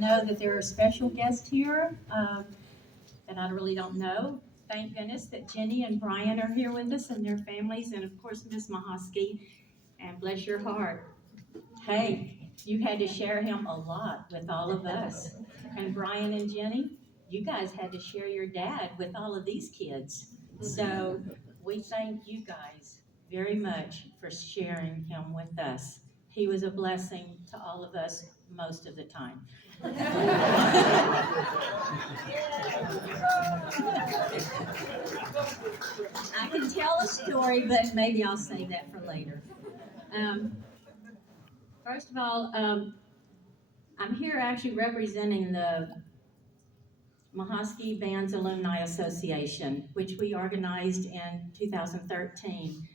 know that there are special guests here that I really don't know. Thank goodness that Jenny and Brian are here with us and their families, and of course Miss Michalsky. And bless your heart. Hey, you had to share him a lot with all of us. And Brian and Jenny, you guys had to share your dad with all of these kids. So we thank you guys very much for sharing him with us. He was a blessing to all of us most of the time. I can tell a story, but maybe I'll save that for later. Um, First of all, I'm here actually representing the Michalsky Bands Alumni Association, which we organized in 2013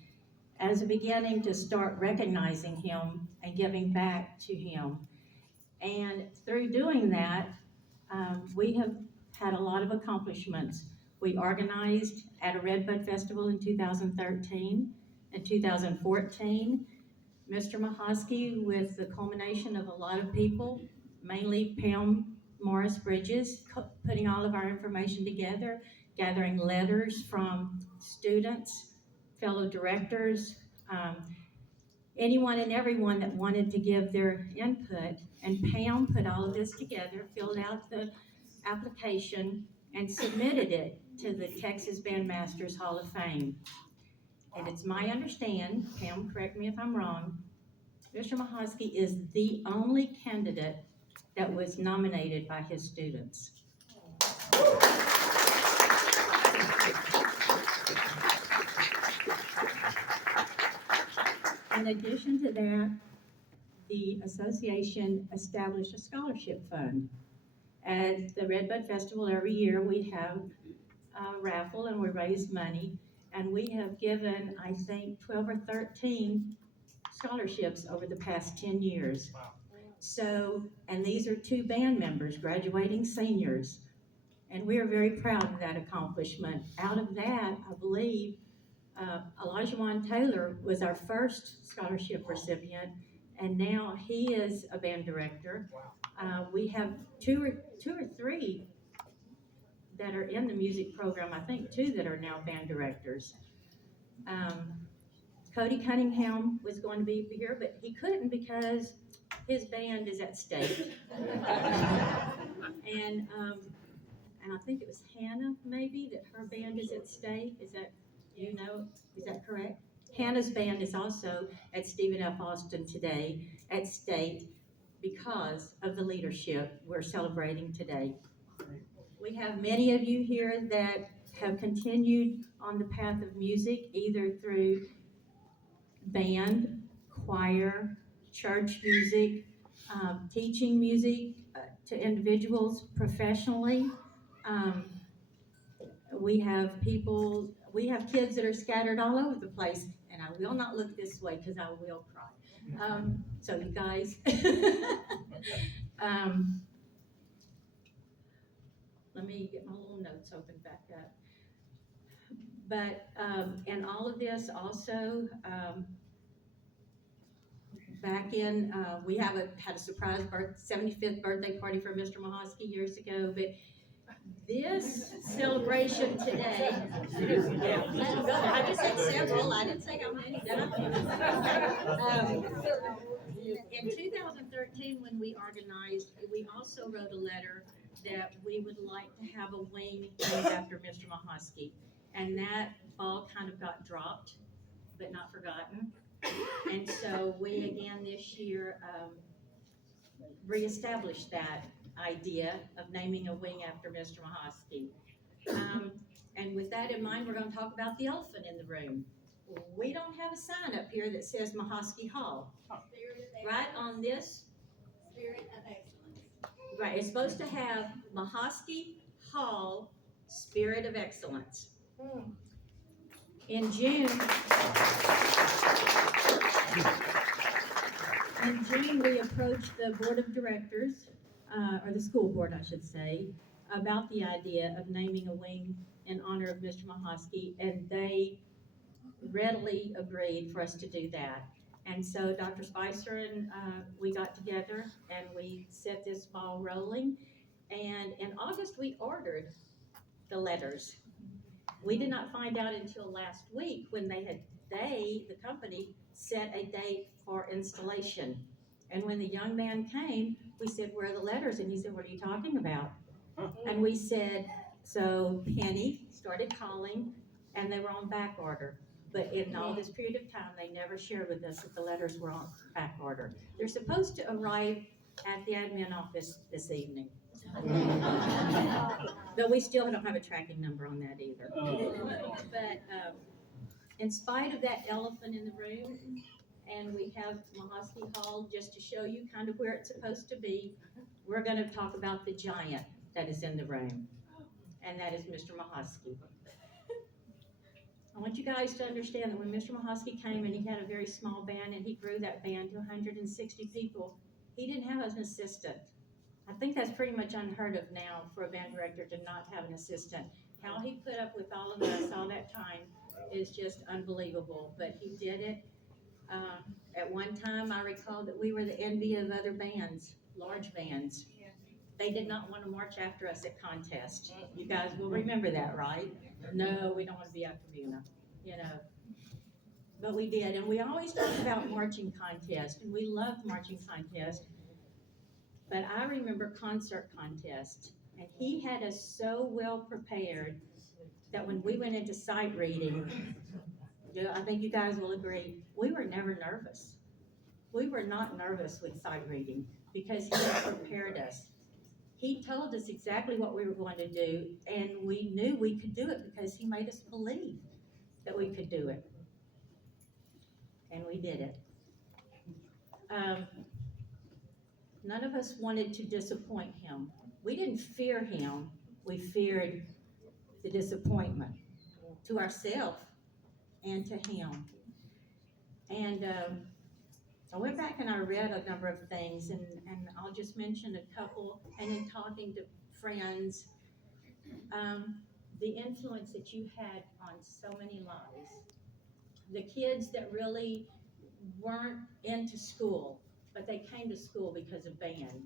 as a beginning to start recognizing him and giving back to him. And through doing that, we have had a lot of accomplishments. We organized at a Redbud Festival in 2013. In 2014, Mr. Michalsky, with the culmination of a lot of people, mainly Pam Morris Bridges, putting all of our information together, gathering letters from students, fellow directors, anyone and everyone that wanted to give their input. And Pam put all of this together, filled out the application, and submitted it to the Texas Bandmasters Hall of Fame. And it's my understanding, Pam, correct me if I'm wrong, Mr. Michalsky is the only candidate that was nominated by his students. In addition to that, the association established a scholarship fund. At the Redbud Festival every year we have a raffle and we raise money, and we have given, I think, 12 or 13 scholarships over the past 10 years. Wow. So, and these are 2 band members, graduating seniors, and we are very proud of that accomplishment. Out of that, I believe Elijah Taylor was our first scholarship recipient, and now he is a band director. We have two or three that are in the music program, I think 2 that are now band directors. Cody Cunningham was going to be here, but he couldn't because his band is at state. and I think it was Hannah, maybe, that her band is at state. Is that correct? Hannah's band is also at Stephen F. Austin today at state because of the leadership we're celebrating today. We have many of you here that have continued on the path of music, either through band, choir, church music, teaching music to individuals professionally. We have kids that are scattered all over the place, and I will not look this way because I will cry. So you guys, let me get my little notes open back up. But, and all of this also, back in, we had a surprise 75th birthday party for Mr. Michalsky years ago, but this celebration today, I just said several, I didn't say how many, did I? In 2013, when we organized, we also wrote a letter that we would like to have a wing named after Mr. Michalsky, and that ball kind of got dropped, but not forgotten. And so we again this year reestablished that idea of naming a wing after Mr. Michalsky. And with that in mind, we're going to talk about the elephant in the room. We don't have a sign up here that says Michalsky Hall. Right on this? Spirit of Excellence. Right, it's supposed to have Michalsky Hall, Spirit of Excellence. In June, we approached the board of directors, or the school board, I should say, about the idea of naming a wing in honor of Mr. Michalsky, and they readily agreed for us to do that. And so Dr. Spicer and we got together and we set this ball rolling. And in August, we ordered the letters. We did not find out until last week when the company, set a date for installation. And when the young man came, we said, "Where are the letters?" And he said, "What are you talking about?" And we said, so Penny started calling, and they were on back order. But in all this period of time, they never shared with us that the letters were on back order. They're supposed to arrive at the admin office this evening. But we still don't have a tracking number on that either. But in spite of that elephant in the room, and we have Michalsky Hall just to show you kind of where it's supposed to be, we're going to talk about the giant that is in the room, and that is Mr. Michalsky. I want you guys to understand that when Mr. Michalsky came and he had a very small band and he grew that band to 160 people, he didn't have an assistant. I think that's pretty much unheard of now for a band director to not have an assistant. How he put up with all of us all that time is just unbelievable, but he did it. At one time, I recall that we were the envy of other bands, large bands. They did not want to march after us at contests. You guys will remember that, right? No, we don't want to be after Buna, you know. But we did, and we always talked about marching contests, and we loved marching contests. But I remember concert contests, and he had us so well prepared that when we went into sight reading, I think you guys will agree, we were never nervous. We were not nervous with sight reading because he had prepared us. He told us exactly what we were going to do, and we knew we could do it because he made us believe that we could do it. And we did it. None of us wanted to disappoint him. We didn't fear him. We feared the disappointment to ourselves and to him. And I went back and I read a number of things, and I'll just mention a couple. And in talking to friends, the influence that you had on so many lives. The kids that really weren't into school, but they came to school because of band.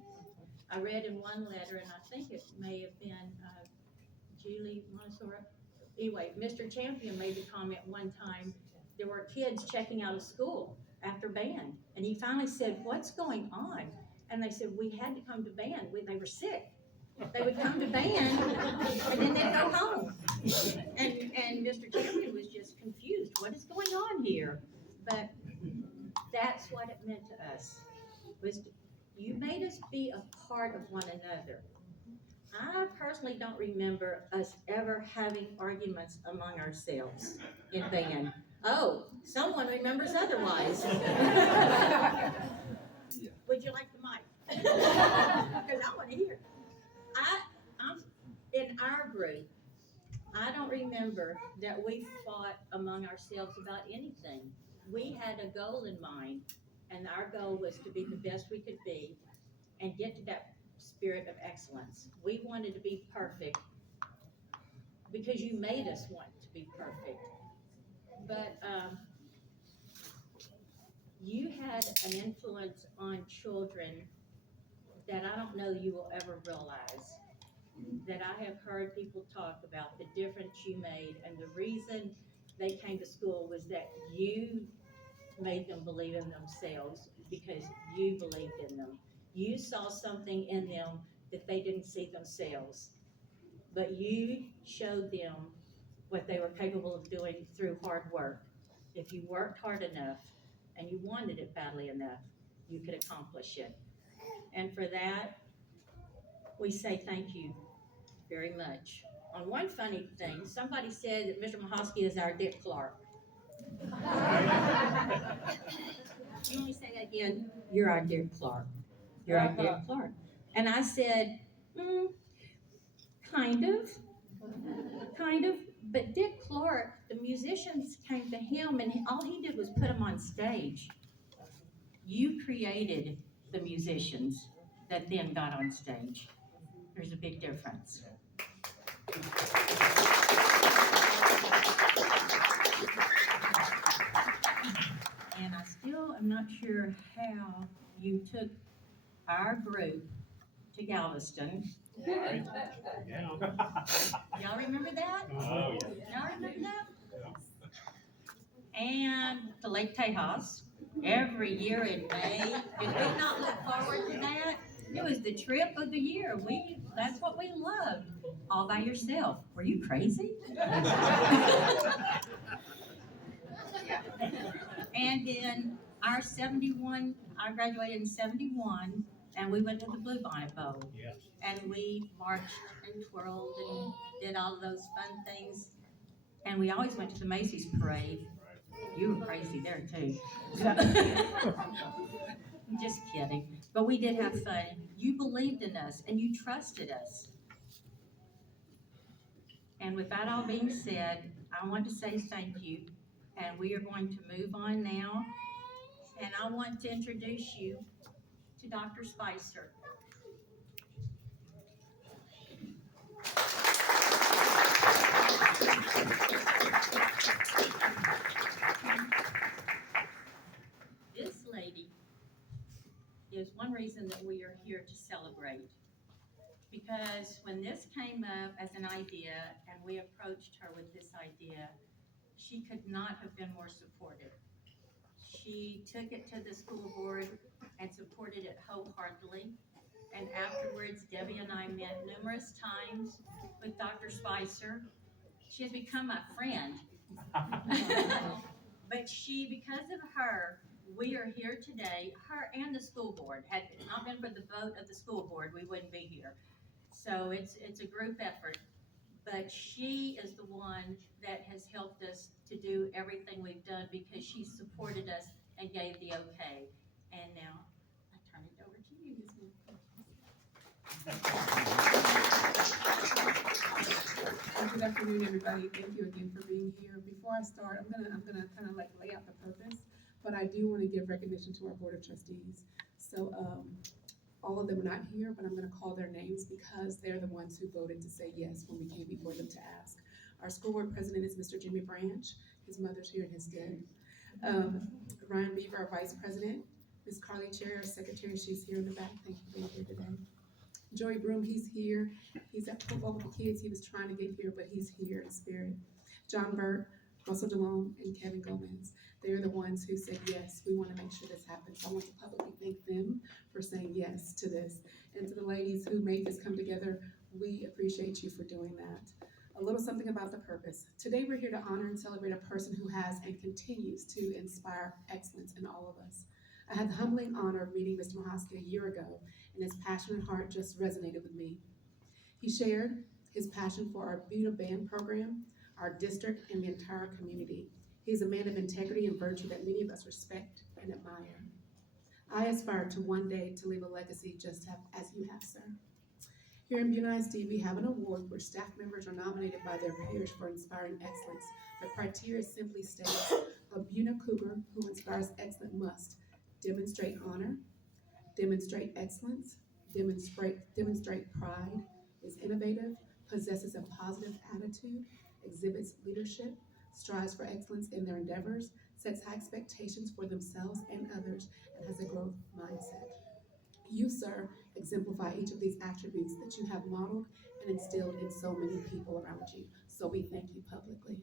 I read in one letter, and I think it may have been Julie Montessori. Anyway, Mr. Champion made the comment one time, there were kids checking out of school after band. And he finally said, "What's going on?" And they said, "We had to come to band. They were sick. They would come to band, and then they'd go home." And Mr. Champion was just confused. What is going on here? But that's what it meant to us. You made us be a part of one another. I personally don't remember us ever having arguments among ourselves in band. Oh, someone remembers otherwise. Would you like the mic? Because I want to hear. I'm in our group. I don't remember that we fought among ourselves about anything. We had a goal in mind, and our goal was to be the best we could be and get to that spirit of excellence. We wanted to be perfect because you made us want to be perfect. But you had an influence on children that I don't know you will ever realize. That I have heard people talk about the difference you made, and the reason they came to school was that you made them believe in themselves because you believed in them. You saw something in them that they didn't see themselves, but you showed them what they were capable of doing through hard work. If you worked hard enough and you wanted it badly enough, you could accomplish it. And for that, we say thank you very much. On one funny thing, somebody said that Mr. Michalsky is our Dick Clark. You want me to say that again? You're our Dick Clark. You're our Dick Clark. And I said, kind of. But Dick Clark, the musicians came to him, and all he did was put them on stage. You created the musicians that then got on stage. There's a big difference. And I still am not sure how you took our group to Galveston. Yeah. Y'all remember that? Oh, yeah. Y'all remember that? And to Lake Tejas every year in May. Did we not look forward to that? It was the trip of the year. That's what we loved. All by yourself. Were you crazy? And then our 71, I graduated in 71, and we went to the Bluebonnet Bowl. Yes. And we marched and twirled and did all of those fun things. And we always went to the Macy's parade. You were crazy there too. Just kidding. But we did have fun. You believed in us and you trusted us. And with that all being said, I want to say thank you. And we are going to move on now. And I want to introduce you to Dr. Spicer. This lady is one reason that we are here to celebrate. Because when this came up as an idea and we approached her with this idea, she could not have been more supportive. She took it to the school board and supported it wholeheartedly. And afterwards, Debbie and I met numerous times with Dr. Spicer. She has become my friend. But because of her, we are here today, her and the school board. Had it not been for the vote of the school board, we wouldn't be here. So it's a group effort. But she is the one that has helped us to do everything we've done because she supported us and gave the okay. And now, I turn it over to you, Ms. Good afternoon, everybody. Thank you again for being here. Before I start, I'm gonna kind of like lay out the purpose, but I do want to give recognition to our Board of Trustees. So, all of them are not here, but I'm gonna call their names because they're the ones who voted to say yes when we came before them to ask. Our school board president is Mr. Jimmy Branch. His mother's here in his stead. Ryan Beaver, our vice president. Ms. Carly Cherry, our secretary, she's here in the back. Thank you for being here today. Joey Broom, he's here. He's at football with the kids. He was trying to get here, but he's here in spirit. John Burt, Russell DeLone, and Kevin Gomez. They're the ones who said, yes, we want to make sure this happens. I want to publicly thank them for saying yes to this. And to the ladies who made this come together, we appreciate you for doing that. A little something about the purpose. Today we're here to honor and celebrate a person who has and continues to inspire excellence in all of us. I had the humbling honor of meeting Mr. Michalsky a year ago, and his passionate heart just resonated with me. He shared his passion for our Buda Band program, our district, and the entire community. He's a man of integrity and virtue that many of us respect and admire. I aspire to one day to leave a legacy just as you have, sir. Here in Buda ISD, we have an award where staff members are nominated by their peers for inspiring excellence. The criteria simply states, a Buda Cougar who inspires excellence must demonstrate honor, demonstrate excellence, demonstrate pride, is innovative, possesses a positive attitude, exhibits leadership, strives for excellence in their endeavors, sets high expectations for themselves and others, and has a growth mindset. You, sir, exemplify each of these attributes that you have modeled and instilled in so many people around you. So we thank you publicly.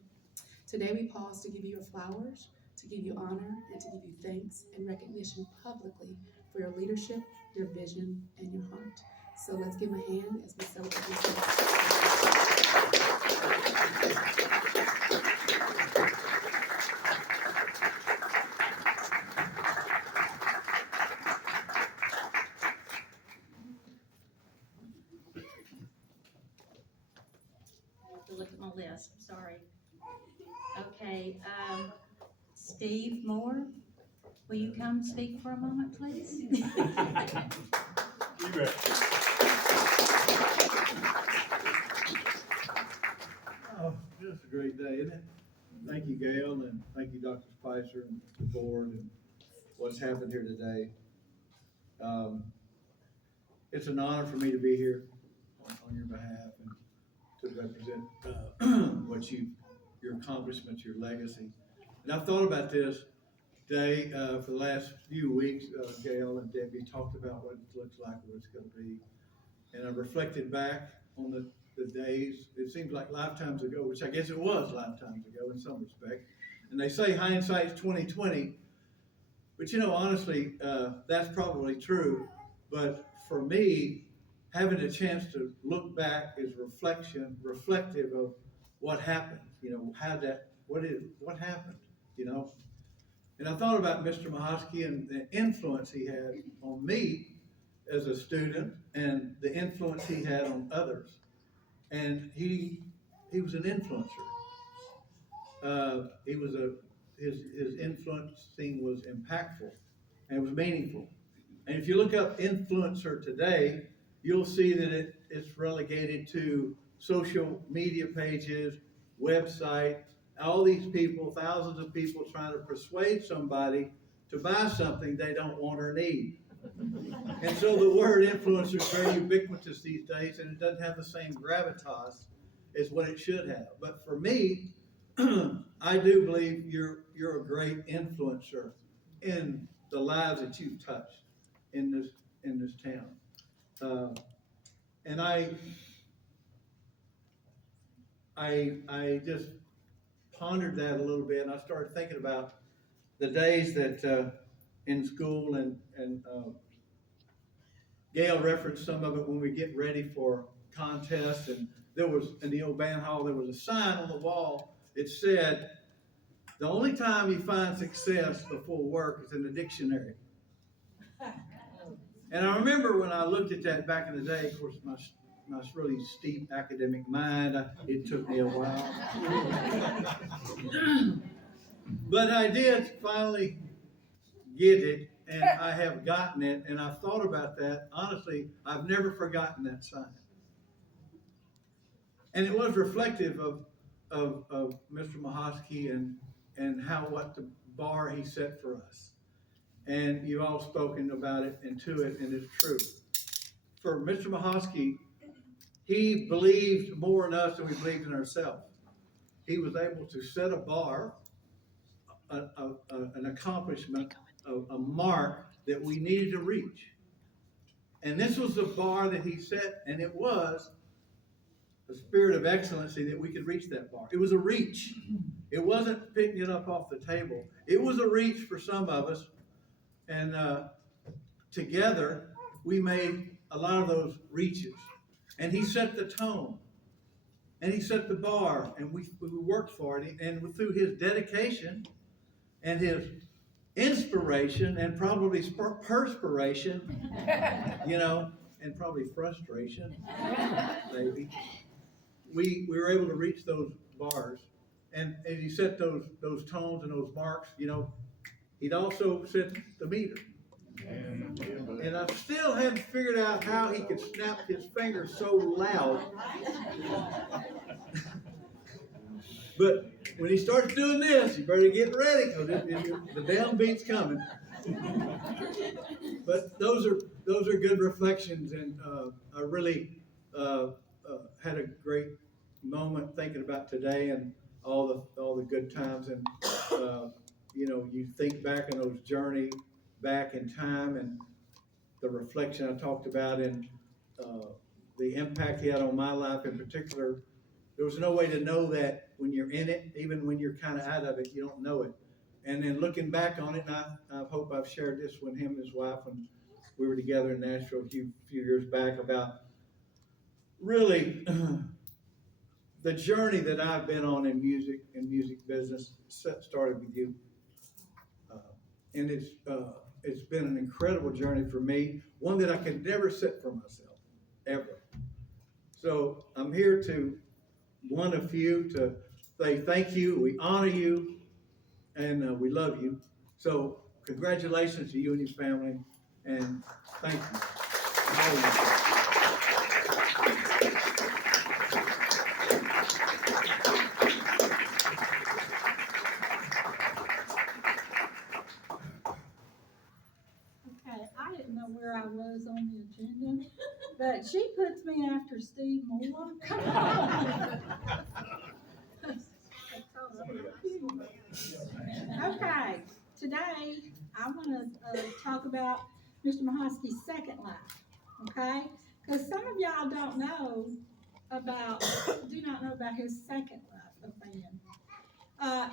Today we pause to give you your flowers, to give you honor, and to give you thanks and recognition publicly for your leadership, your vision, and your heart. So let's give him a hand as we celebrate this. To look at my list, I'm sorry. Okay, Steve Moore, will you come speak for a moment, please? You bet. Oh, it's a great day, isn't it? Thank you, Gail, and thank you, Dr. Spicer, and the board, and what's happened here today. It's an honor for me to be here on your behalf and to represent what your accomplishments, your legacy. And I've thought about this day. For the last few weeks, Gail and Debbie talked about what it looks like, what it's gonna be. And I reflected back on the days, it seems like lifetimes ago, which I guess it was lifetimes ago in some respect. And they say hindsight's 20/20, but you know, honestly, that's probably true. But for me, having a chance to look back is reflective of what happened. You know, what happened. You know, and I thought about Mr. Michalsky and the influence he had on me as a student, and the influence he had on others. And he was an influencer. His influencing was impactful and it was meaningful. And if you look up influencer today, you'll see that it's relegated to social media pages, website, all these people, thousands of people trying to persuade somebody to buy something they don't want or need. And so the word influencer is very ubiquitous these days, and it doesn't have the same gravitas as what it should have. But for me, I do believe you're a great influencer in the lives that you've touched in this town. And I just pondered that a little bit, and I started thinking about the days that in school, and Gail referenced some of it when we get ready for contests, and there was, in the old band hall, there was a sign on the wall. It said, the only time you find success before work is in the dictionary. And I remember when I looked at that back in the day, of course, my really steep academic mind, it took me a while. But I did finally get it, and I have gotten it, and I've thought about that. Honestly, I've never forgotten that sign. And it was reflective of Mr. Michalsky and what the bar he set for us. And you've all spoken about it and to it, and it's true. For Mr. Michalsky, he believed more in us than we believed in ourselves. He was able to set a bar, an accomplishment, a mark that we needed to reach. And this was the bar that he set, and it was a spirit of excellency that we could reach that bar. It was a reach. It wasn't picking it up off the table. It was a reach for some of us. And together, we made a lot of those reaches. And he set the tone. And he set the bar. And we worked for it. And through his dedication and his inspiration and probably perspiration, you know, and probably frustration, maybe, we were able to reach those bars. And he set those tones and those marks, you know. He'd also set the meter. And I still haven't figured out how he could snap his fingers so loud. But when he starts doing this, you better get ready, because the downbeat's coming. But those are good reflections, and I really had a great moment thinking about today and all the good times, and you know, you think back on those journey back in time, and the reflection I talked about, and the impact he had on my life in particular. There was no way to know that when you're in it. Even when you're kind of out of it, you don't know it. And then looking back on it, and I hope I've shared this with him and his wife when we were together in Nashville a few years back, about really the journey that I've been on in music business. Started with you, and it's been an incredible journey for me, one that I could never set for myself, ever. So I'm here to one of you to say thank you, we honor you, and we love you. So congratulations to you and your family, and thank you. Okay, I didn't know where I was on the agenda, but she puts me after Steve Moore. Come on. Okay, today, I wanna, talk about Mr. Michalsky's second life, okay? Because some of y'all do not know about his second life of band.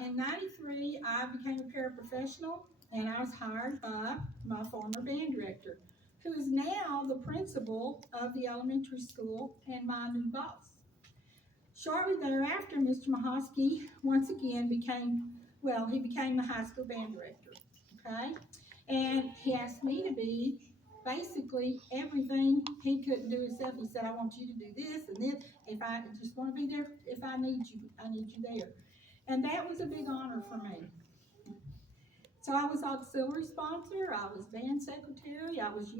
In '93, I became a paraprofessional, and I was hired by my former band director, who is now the principal of the elementary school and my new boss. Shortly thereafter, Mr. Michalsky once again became the high school band director, okay? And he asked me to be basically everything he couldn't do himself. He said, I want you to do this and this. If I just want to be there, if I need you there. And that was a big honor for me. So I was auxiliary sponsor, I was band secretary, I was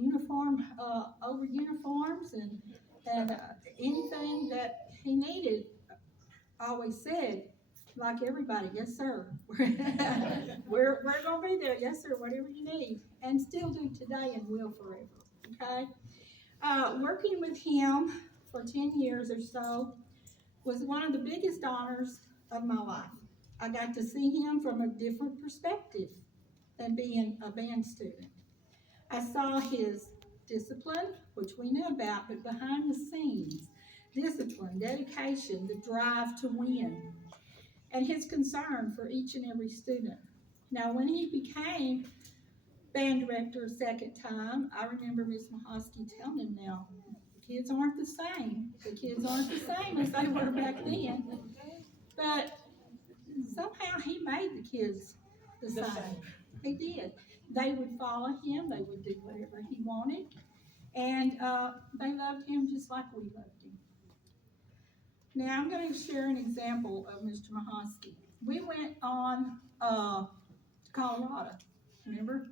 over uniforms, and anything that he needed, I always said, like everybody, yes, sir. We're gonna be there, yes, sir, whatever you need, and still do today and will forever, okay? Working with him for 10 years or so was one of the biggest honors of my life. I got to see him from a different perspective than being a band student. I saw his discipline, which we knew about, but behind the scenes, discipline, dedication, the drive to win, and his concern for each and every student. Now, when he became band director a second time, I remember Ms. Michalsky telling him, now, the kids aren't the same. The kids aren't the same as they were back then. But somehow he made the kids the same. He did. They would follow him. They would do whatever he wanted. And they loved him just like we loved him. Now I'm going to share an example of Mr. Michalsky. We went on to Colorado, remember?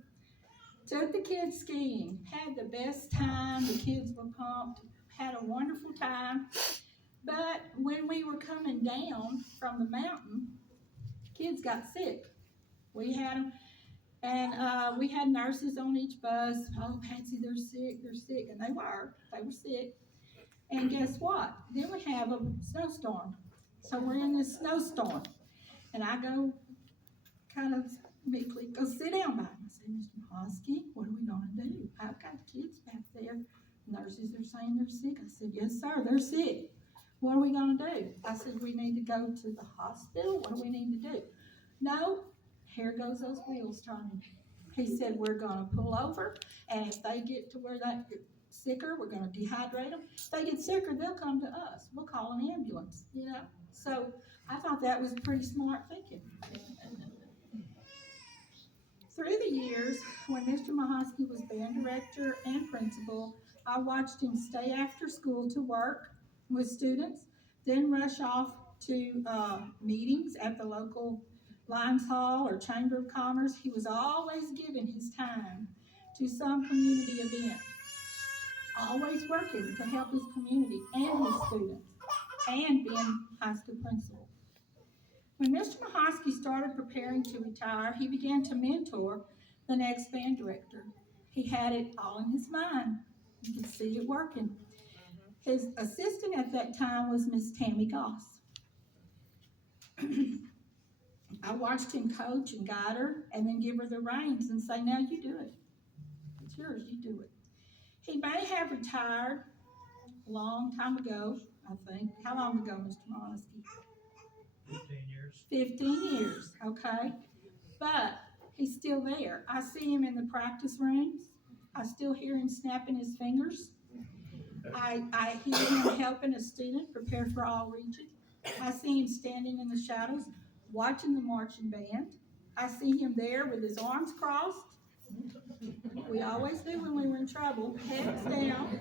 Took the kids skiing, had the best time. The kids were pumped, had a wonderful time. But when we were coming down from the mountain, kids got sick. We had them, and we had nurses on each bus. Oh, Patsy, they're sick, and they were sick. And guess what? Then we have a snowstorm. So we're in this snowstorm, and I go kind of meekly go sit down by him. I said, Mr. Michalsky, what are we gonna do? I've got kids back there. Nurses are saying they're sick. I said, yes, sir, they're sick. What are we gonna do? I said, we need to go to the hospital. What do we need to do? No, here goes those wheels turning. He said, we're gonna pull over, and if they get to where they get sicker, we're gonna dehydrate them. If they get sicker, they'll come to us. We'll call an ambulance, you know? So I thought that was pretty smart thinking. Through the years, when Mr. Michalsky was band director and principal, I watched him stay after school to work with students, then rush off to meetings at the local Lions Hall or Chamber of Commerce. He was always giving his time to some community event, always working to help his community and his students, and being high school principal. When Mr. Michalsky started preparing to retire, he began to mentor the next band director. He had it all in his mind. You could see it working. His assistant at that time was Miss Tammy Goss. I watched him coach and guide her, and then give her the reins and say, now you do it. It's yours, you do it. He may have retired a long time ago, I think. How long ago, Mr. Michalsky? 15 years. 15 years, okay. But he's still there. I see him in the practice rooms. I still hear him snapping his fingers. I hear him helping a student prepare for all region. I see him standing in the shadows watching the marching band. I see him there with his arms crossed. We always do when we were in trouble, heads down.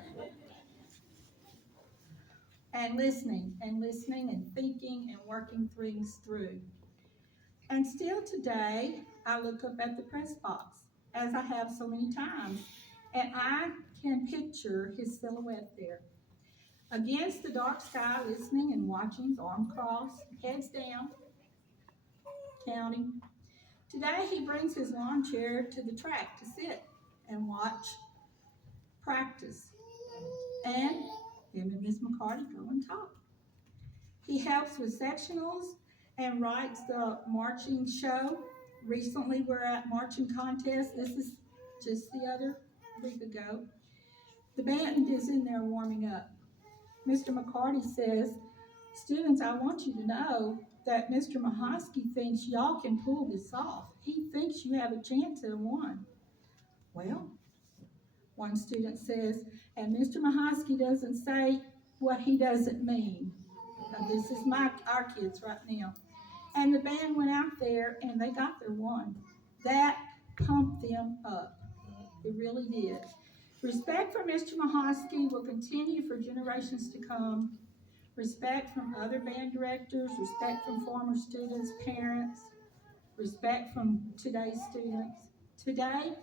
And listening and thinking and working things through. And still today, I look up at the press box, as I have so many times, and I can picture his silhouette there. Against the dark sky, listening and watching, arms crossed, heads down, counting. Today, he brings his lawn chair to the track to sit and watch practice. And him and Miss McCarty go and talk. He helps with sectionals and writes the marching show Recently, we're at marching contest. This is just the other week ago. The band is in there warming up. Mr. McCarty says, students, I want you to know that Mr. Michalsky thinks y'all can pull this off. He thinks you have a chance at a one. Well, one student says, and Mr. Michalsky doesn't say what he doesn't mean. Now, this is our kids right now. And the band went out there and they got their one. That pumped them up. It really did. Respect for Mr. Michalsky will continue for generations to come. Respect from other band directors, respect from former students, parents, respect from today's students. Today,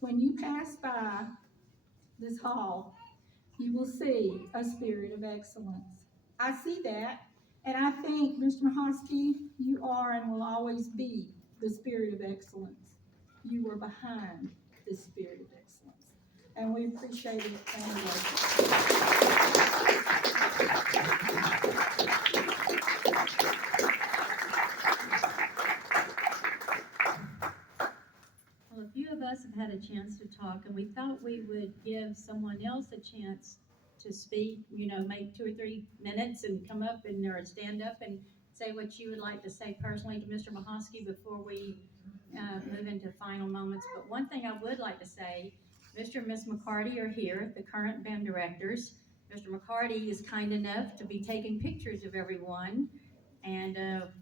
when you pass by this hall, you will see a spirit of excellence. I see that, and I think, Mr. Michalsky, you are and will always be the spirit of excellence. You were behind this spirit of excellence, and we appreciate it anyway. Well, a few of us have had a chance to talk, and we thought we would give someone else a chance to speak, make 2 or 3 minutes and come up and or stand up and say what you would like to say personally to Mr. Michalsky before we move into final moments. But one thing I would like to say, Mr. and Miss McCarty are here, the current band directors. Mr. McCarty is kind enough to be taking pictures of everyone. And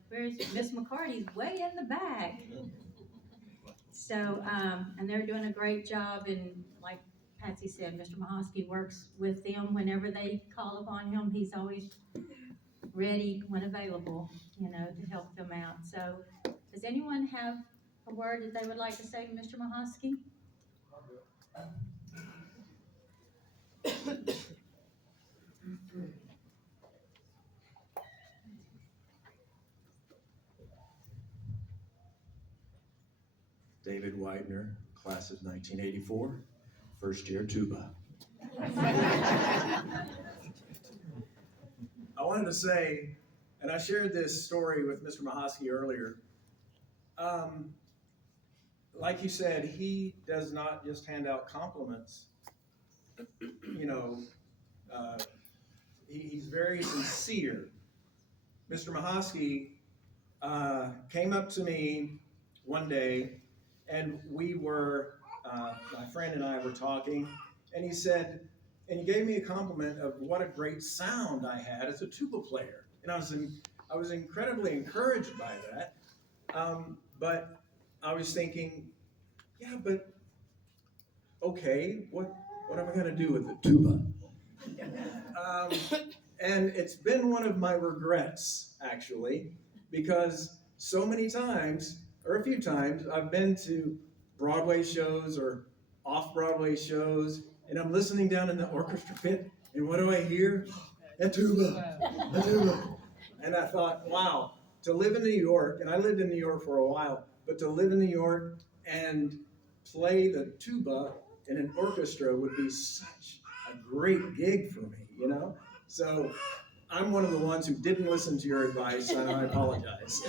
where's Miss McCarty's way in the back. So, and they're doing a great job, and like Patsy said, Mr. Michalsky works with them whenever they call upon him. He's always ready when available, to help them out. So, does anyone have a word that they would like to say to Mr. Michalsky? David Widener, class of 1984, first year tuba. I wanted to say, and I shared this story with Mr. Michalsky earlier, like you said, he does not just hand out compliments. He's very sincere. Mr. Michalsky came up to me one day, and we were, my friend and I were talking, and he said, and he gave me a compliment of what a great sound I had as a tuba player. And I was incredibly encouraged by that. But I was thinking, yeah, but okay, what am I gonna do with the tuba? And it's been one of my regrets, actually, because so many times, or a few times, I've been to Broadway shows or off-Broadway shows, and I'm listening down in the orchestra pit, and what do I hear? A tuba, a tuba. And I thought, wow, to live in New York, and I lived in New York for a while, but to live in New York and play the tuba in an orchestra would be such a great gig for me, So I'm one of the ones who didn't listen to your advice, and I apologize.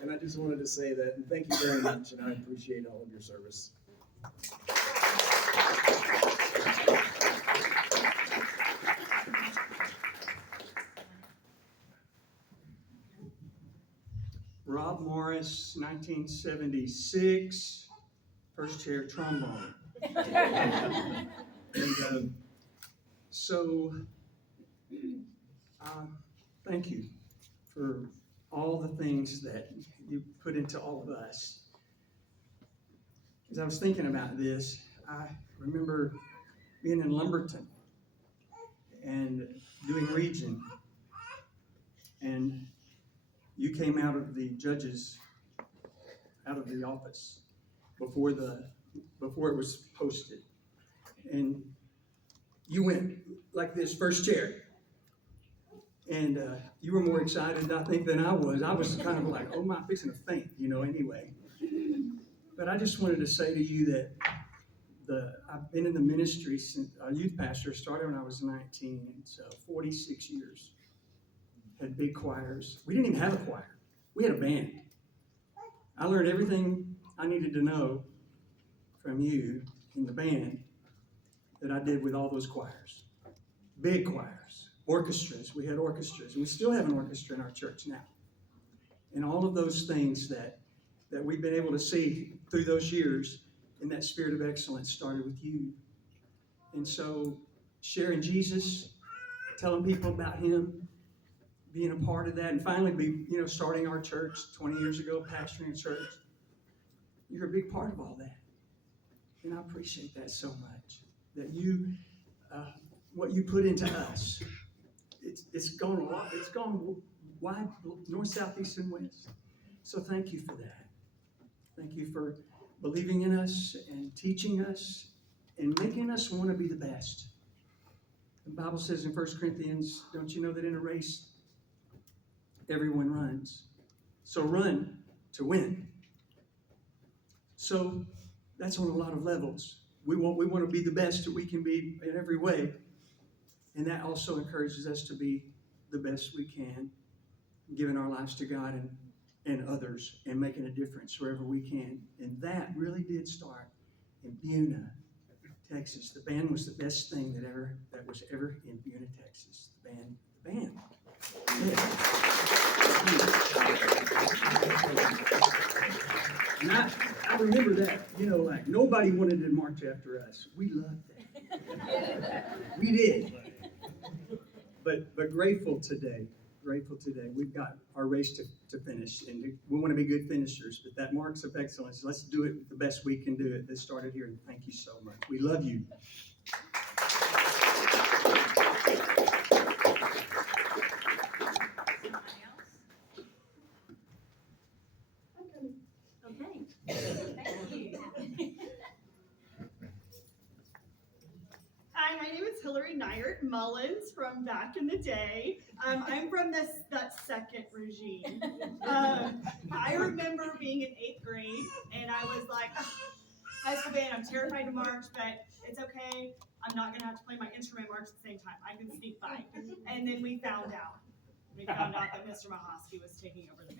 And I just wanted to say that, and thank you very much, and I appreciate all of your service. Rob Morris, 1976, first chair trombone. And thank you for all the things that you put into all of us. As I was thinking about this, I remember being in Lumberton and doing Region, and you came out of the office before it was posted, and you went like this, first chair, and you were more excited, I think, than I was. I was kind of like, oh my, fixing to faint, anyway. But I just wanted to say to you that I've been in the ministry since a youth pastor, started when I was 19, and so 46 years. Had big choirs. We didn't even have a choir. We had a band. I learned everything I needed to know from you in the band that I did with all those choirs. Big choirs, orchestras. We had orchestras, and we still have an orchestra in our church now. And all of those things that we've been able to see through those years in that spirit of excellence started with you. And so sharing Jesus, telling people about him, being a part of that, and finally starting our church 20 years ago, pastoring a church. You're a big part of all that. And I appreciate that so much. That you, what you put into us, it's gone a lot. It's gone wide, north, south, east, and west. So thank you for that. Thank you for believing in us and teaching us and making us want to be the best. The Bible says in 1 Corinthians, don't you know that in a race, everyone runs? So run to win. So that's on a lot of levels. We want to be the best that we can be in every way. And that also encourages us to be the best we can, giving our lives to God and others and making a difference wherever we can. And that really did start in Buna, Texas. The band was the best thing that was ever in Buna, Texas. The band. Yeah. And I remember that, like nobody wanted to march after us. We loved that. We did. But grateful today. We've got our race to finish, and we want to be good finishers, but that marks of excellence. Let's do it the best we can do it. This started here, and thank you so much. We love you. Okay, thank you. Hi, my name is Hillary Nyert Mullins from back in the day. I'm from that second regime. I remember being in 8th grade, and I was like, high school band, I'm terrified to march, but it's okay. I'm not going to have to play my instrument march at the same time. I can sneak by. And then we found out. That Mr. Michalsky was taking over the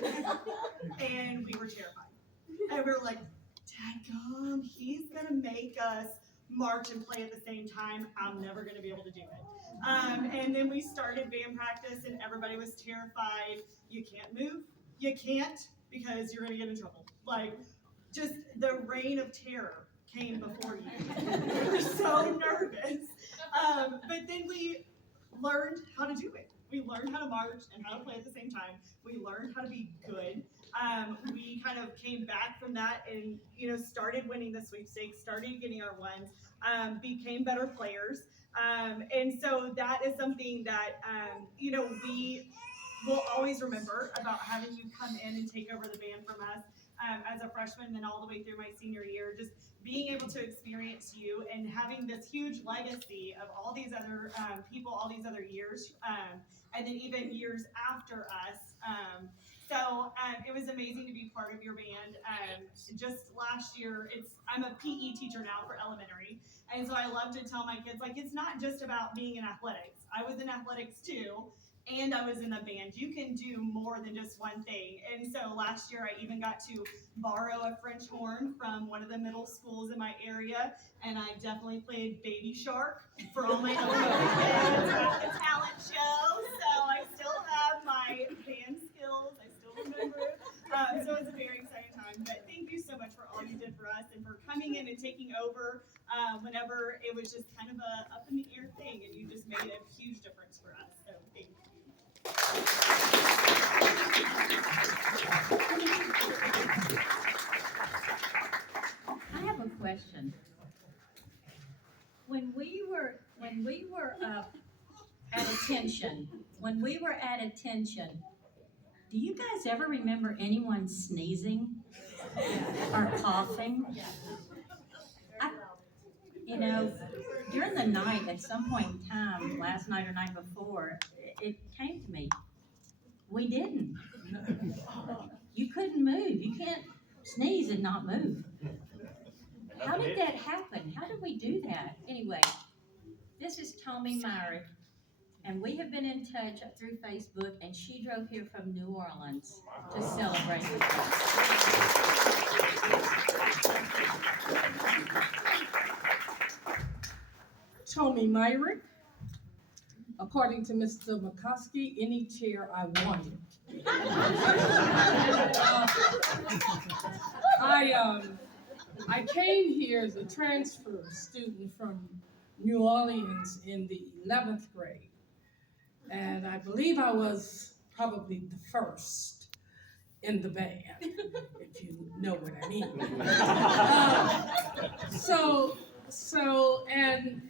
band. And we were terrified. And we were like, dadgum, he's going to make us march and play at the same time. I'm never going to be able to do it. And then we started band practice, and everybody was terrified. You can't move. You can't, because you're going to get in trouble. Like, just the reign of terror came before you. We were so nervous. But then we learned how to do it. We learned how to march and how to play at the same time. We learned how to be good. We kind of came back from that and, started winning the sweepstakes, started getting our ones, became better players. And so that is something that, we will always remember about having you come in and take over the band from us. As a freshman, and then all the way through my senior year, just being able to experience you and having this huge legacy of all these other people, all these other years, and then even years after us. So it was amazing to be part of your band. Just last year, I'm a PE teacher now for elementary, and so I love to tell my kids, it's not just about being in athletics. I was in athletics too. And I was in a band. You can do more than just one thing. And so last year I even got to borrow a French horn from one of the middle schools in my area, and I definitely played Baby Shark for all my elementary kids at the talent show. So I still have my band skills. I still remember. So it's a very exciting time. But thank you so much for all you did for us and for coming in and taking over whenever it was just kind of a up in the air thing, and you just made a huge difference for us. So thank you. I have a question. When we were at attention, do you guys ever remember anyone sneezing or coughing? During the night, at some point in time, last night or night before, it came to me. We didn't. You couldn't move. You can't sneeze and not move. How did that happen? How did we do that? Anyway, this is Tommy Myrick. And we have been in touch through Facebook, and she drove here from New Orleans to celebrate with us. Tommy Myrick. According to Mr. Michalsky, any chair I wanted. I came here as a transfer student from New Orleans in the 11th grade. And I believe I was probably the first in the band, if you know what I mean.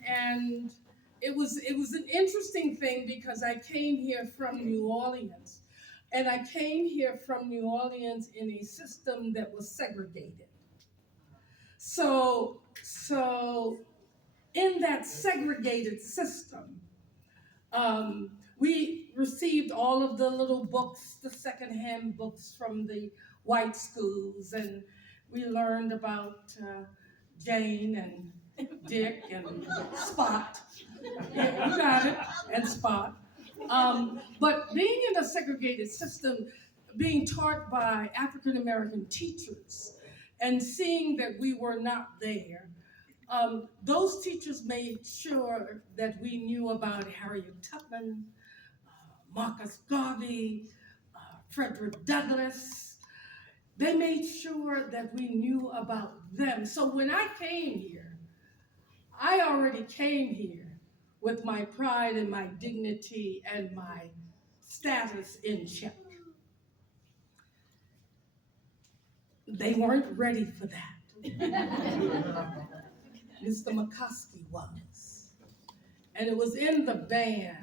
And it was an interesting thing because I came here from New Orleans, and I came here from New Orleans in a system that was segregated. So in that segregated system, we received all of the little books, the secondhand books from the white schools, and we learned about Jane and Dick and Spot. Yeah, you got it, and Spot. But being in a segregated system, being taught by African American teachers, and seeing that we were not there, those teachers made sure that we knew about Harriet Tubman, Marcus Garvey, Frederick Douglass. They made sure that we knew about them. So when I came here, I already came here with my pride and my dignity and my status in check. They weren't ready for that. Mr. Michalsky was. And it was in the band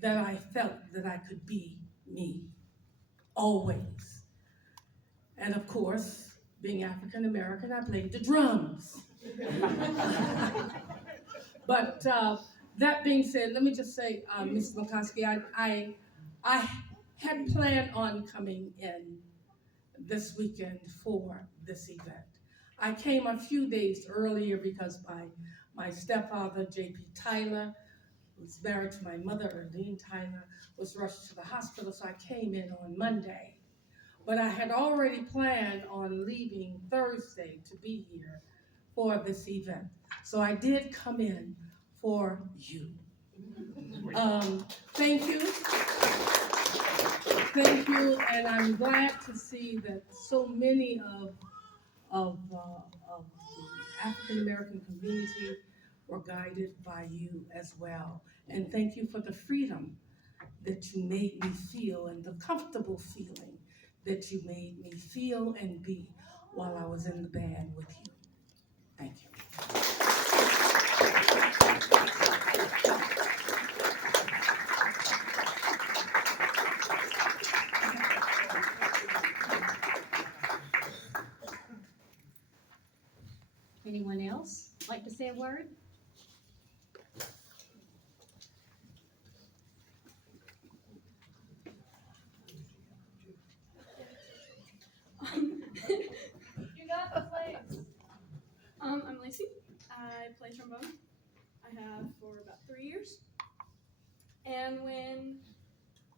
that I felt that I could be me, always. And of course, being African American, I played the drums. But that being said, let me just say, Mr. Michalsky, I had planned on coming in this weekend for this event. I came a few days earlier because my stepfather, J.P. Tyler, who's married to my mother, Erdine Tyler, was rushed to the hospital, so I came in on Monday. But I had already planned on leaving Thursday to be here for this event. So I did come in for you. Thank you. Thank you, and I'm glad to see that so many of the African American community were guided by you as well. And thank you for the freedom that you made me feel and the comfortable feeling that you made me feel and be while I was in the band with you. Thank you. Anyone else like to say a word? You got the place. I'm Lacey. I play trombone. I have for about 3 years. And when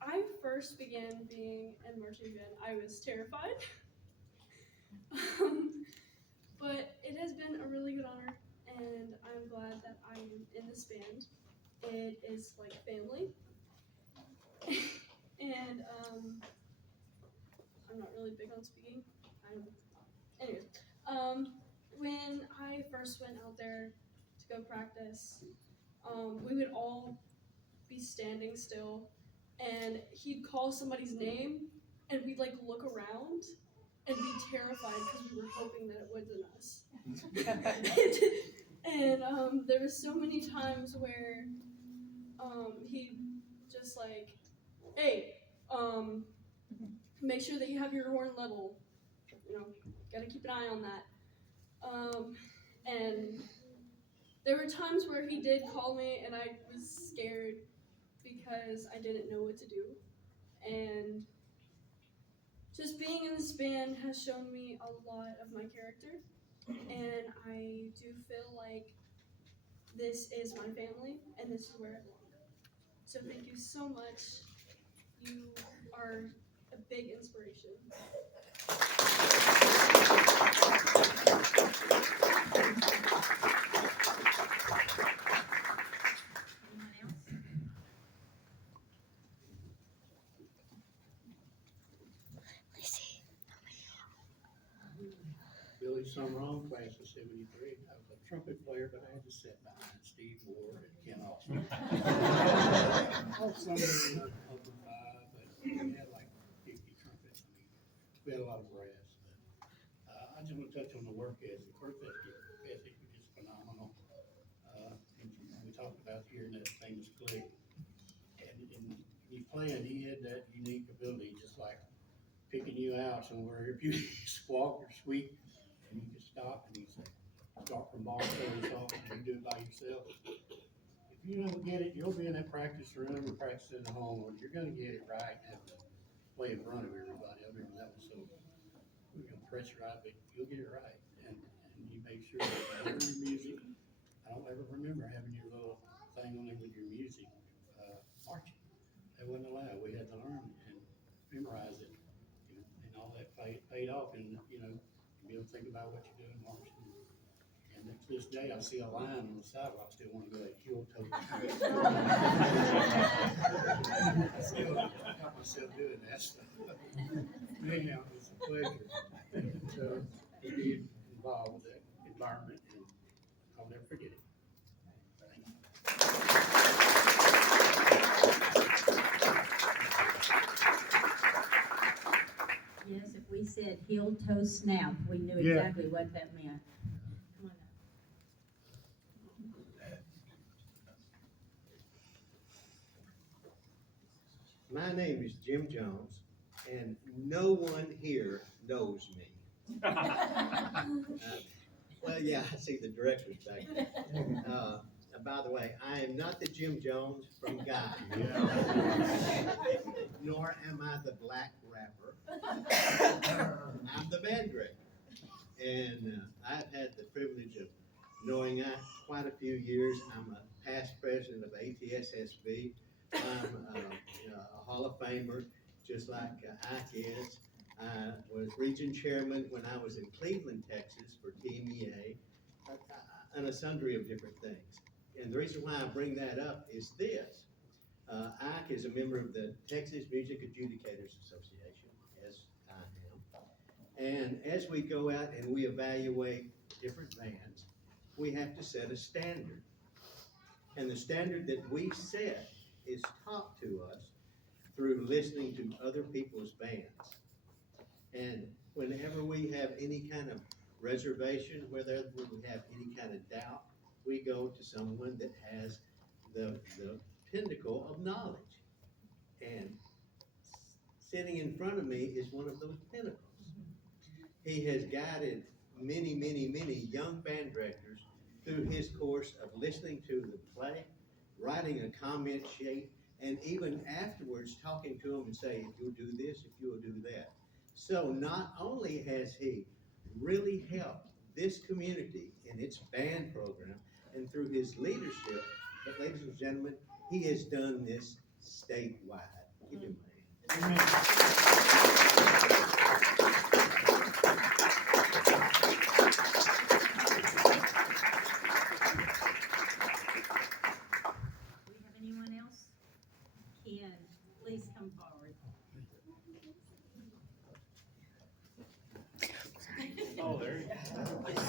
I first began being in marching band, I was terrified. But it has been a really good honor, and I'm glad that I am in this band. It is like family. And I'm not really big on speaking. Anyways, when I first went out there to go practice, we would all be standing still, and he'd call somebody's name, and we'd like look around and be terrified because we were hoping that it wasn't us. And there was so many times where he'd just like, hey, make sure that you have your horn level. You know, gotta keep an eye on that. And there were times where he did call me and I was scared because I didn't know what to do. And just being in this band has shown me a lot of my character. And I do feel like this is my family and this is where I belong. So thank you so much. You are a big inspiration. Anyone else? Billy Summerall, class of '73. I was a trumpet player, but I had to sit behind Steve Ward and Ken Austin. All summer of the five, but we had like 50 trumpets. I mean, we had a lot of brass. But, I just want to touch on the work ethic. Work ethic, which is phenomenal. And we talked about hearing that famous click. And you playing, he had that unique ability, just like picking you out somewhere. If you squawk or squeak, and you can stop and you say, start from bar close off, and you do it by yourself. If you don't get it, you'll be in that practice room or practice at home, or you're gonna get it right and have to play in front of everybody. I remember that was so, pressurized, but you'll get it right. And you make sure that you learn your music. I don't ever remember having your little thing on there with your music, marching. That wasn't allowed. We had to learn and memorize it, and all that paid off. And be able to think about what you're doing, marching. And to this day, I see a line on the sidewalk. I still want to go that heel toe. I still got myself doing that stuff. Anyhow, it's a pleasure to be involved with that environment, and I'll never forget it. Yes, if we said heel toe snap, we knew Yeah. exactly what that meant. Come on up. My name is Jim Jones, and no one here knows me. Well, yeah, I see the director's back there. By the way, I am not the Jim Jones from Guy. Nor am I the black rapper. I'm the band director. And I've had the privilege of knowing quite a few years. I'm a past president of ATSSB. I'm a Hall of Famer, just like Ike is. I was region chairman when I was in Cleveland, Texas for TMEA, and a sundry of different things. And the reason why I bring that up is this. Ike is a member of the Texas Music Adjudicators Association, as I am. And as we go out and we evaluate different bands, we have to set a standard. And the standard that we set is taught to us through listening to other people's bands. And whenever we have any kind of reservation, whether we have any kind of doubt, we go to someone that has the pinnacle of knowledge. And sitting in front of me is one of those pinnacles. He has guided many, many, many young band directors through his course of listening to the play, writing a comment sheet, and even afterwards talking to them and saying, if you'll do this, if you'll do that. So not only has he really helped this community in its band program and through his leadership, but ladies and gentlemen, he has done this statewide. Give him a hand. Do we have anyone else? Ken, please come forward. Oh, there you go.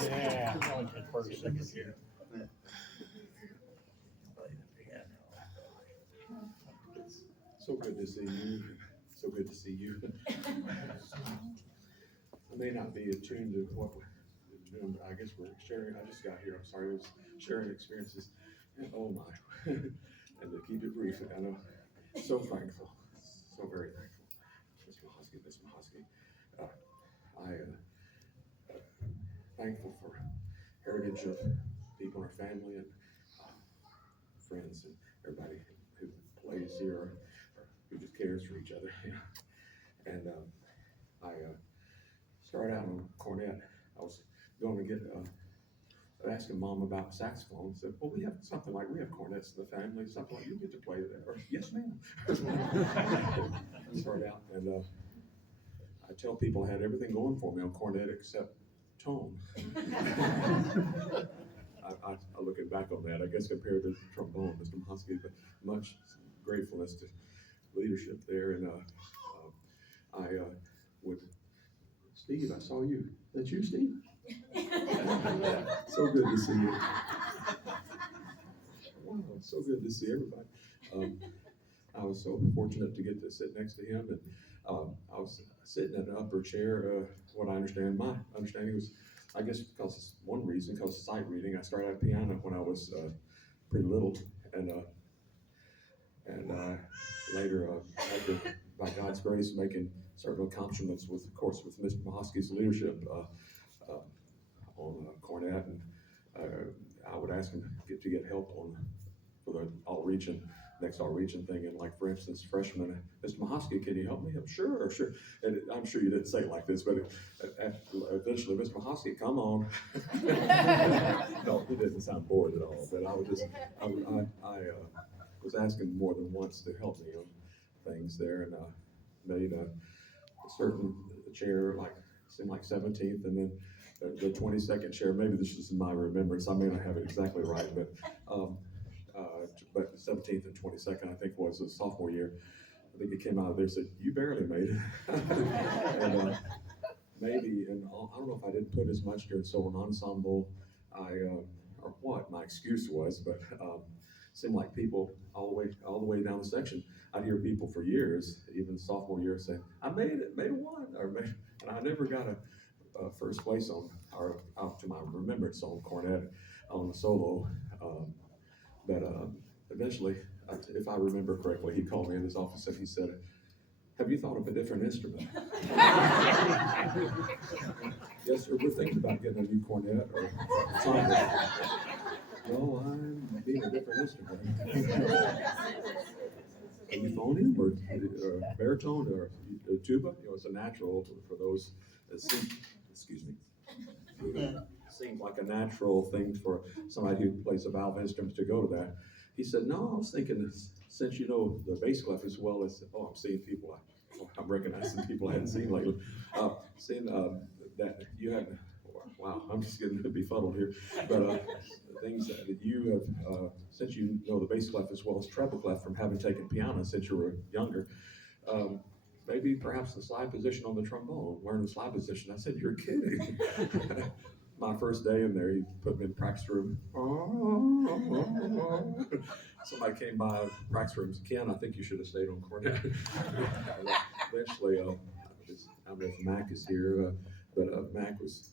Yeah. I'll just for a second here. So good to see you. So good to see you. I may not be attuned to what we're doing, but I guess we're sharing. I just got here. I'm sorry. I was sharing experiences. And oh my. And to keep it brief, I know. So thankful. So very thankful. Miss Michalsky. Thankful for heritage of people in our family and friends and everybody who plays here or who just cares for each other. And I started out on cornet. I was going to get asking Mom about saxophone. Said, well, we have cornets in the family, something like, you get to play that. Or, yes, ma'am. Start out, and I tell people I had everything going for me on cornet except tone. I looking back on that, I guess compared to trombone, Mr. Michalsky, but much gratefulness to leadership there, and I would, Steve, I saw you. That's you, Steve? So good to see you. Wow, it's so good to see everybody. I was so fortunate to get to sit next to him, and I was sitting in an upper chair. What I understand, my understanding was, I guess, because one reason, because sight reading. I started out piano when I was pretty little, and later, after, by God's grace, making certain accomplishments with, of course, with Mr. Michalsky's leadership on cornet, and I would ask him to get help for the next all-region thing, and like, for instance, freshman, Mr. Michalsky, can you help me? Sure, sure. And I'm sure you didn't say it like this, but eventually, Mr. Michalsky, come on. No, he didn't sound bored at all, but I was asking more than once to help me on things there, and made a certain chair, like, seemed like 17th, and then the 22nd chair, maybe this is my remembrance, I may not have it exactly right, but 17th and 22nd, I think, was a sophomore year. I think it came out of there and said, you barely made it. And maybe, and I don't know if I didn't put as much during solo ensemble, or what my excuse was, but seemed like people all the way down the section, I'd hear people for years, even sophomore year, saying, I made it, made a one, and I never got a first place on, or out to my remembrance on cornet on the solo, but eventually, if I remember correctly, he called me in his office and he said, have you thought of a different instrument? Yes, sir, we're thinking about getting a new cornet or trumpet. No, I'm being a different instrument. Euphonium or baritone or tuba? It's a natural for those that sing, excuse me. Seems like a natural thing for somebody who plays a valve instrument to go to that. He said, no, I was thinking, since you know the bass clef as well as, I'm seeing people, I'm recognizing people I hadn't seen lately. Seeing that you had, wow, I'm just getting befuddled here. But things that you have, since you know the bass clef as well as treble clef from having taken piano since you were younger, maybe perhaps the slide position on the trombone, learn the slide position. I said, you're kidding. My first day in there, he put me in the practice room. Somebody came by the practice room and said, Ken, I think you should have stayed on cornet. Eventually, I don't know if Mac is here, but Mac was,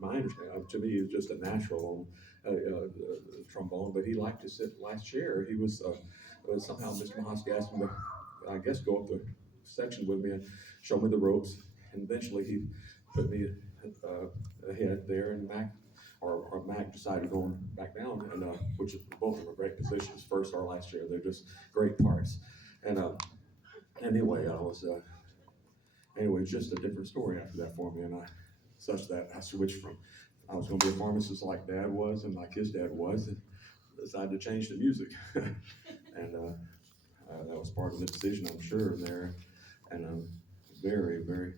my understanding, to me, he was just a natural on trombone, but he liked to sit last chair. He was, somehow Mr. Michalsky asked him to, I guess, go up the section with me and show me the ropes, and eventually he put me ahead there, and Mac decided going back down, and which both of them are great positions, first or last year. They're just great parts. And anyway, it's just a different story after that for me, and such that I switched from, I was going to be a pharmacist like Dad was and like his dad was, and decided to change to music. And that was part of the decision, I'm sure, there. And I'm very, very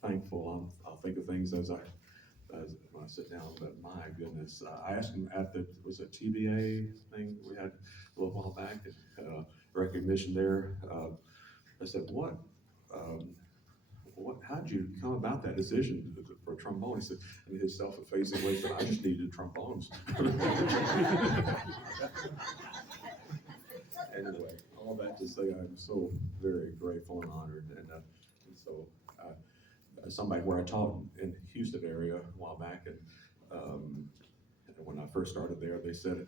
thankful. I'll think of things as when I sit down, but my goodness, I asked him at the, was it TBA thing we had a little while back, recognition there. I said, how'd you come about that decision for trombone? He said, in his self-effacing way, said, I just needed trombones. Anyway, all that to say, I'm so very grateful and honored, and so somebody where I taught in Houston area a while back, and when I first started there, they said,